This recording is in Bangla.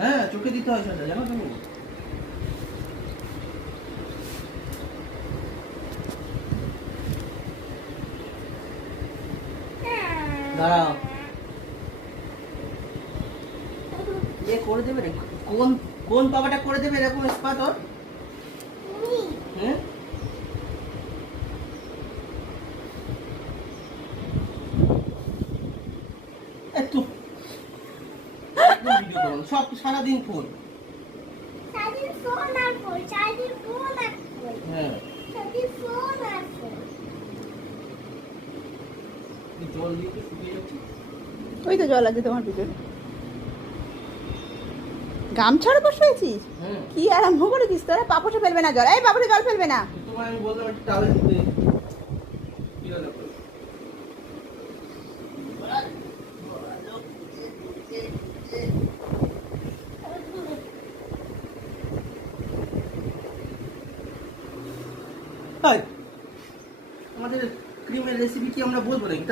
হ্যাঁ, চোখে দিতে হয় সেটা, জানো তো? দাঁড়াও, এ করে দেবে রে। কোন কোন পাপাটা করে দেবে এরকম স্পা তোর? হ্যাঁ, একটু ভিডিও করো না। সব সারাদিন ফোন। সারাদিন ফোন আর ফোন, সারাদিন ফোন আর ফোন, হ্যাঁ, সারাদিন ফোন আর ফোন। জল দিয়ে তো শুকিয়ে যাচ্ছে। ওই তো জল আছে তোমার ভিতরে। গামছার উপর শুয়েছিস? হ্যাঁ, কি আরম্ভ করেছিস তোরা? পাপোশে ফেলবে না জল, এই পাপোশে জল ফেলবে না। তোমার আমি বললাম একটা টাওয়েল দিতে। কি হলো? আমাদের ক্রিমের রেসিপি কি আমরা বলবো নাকি?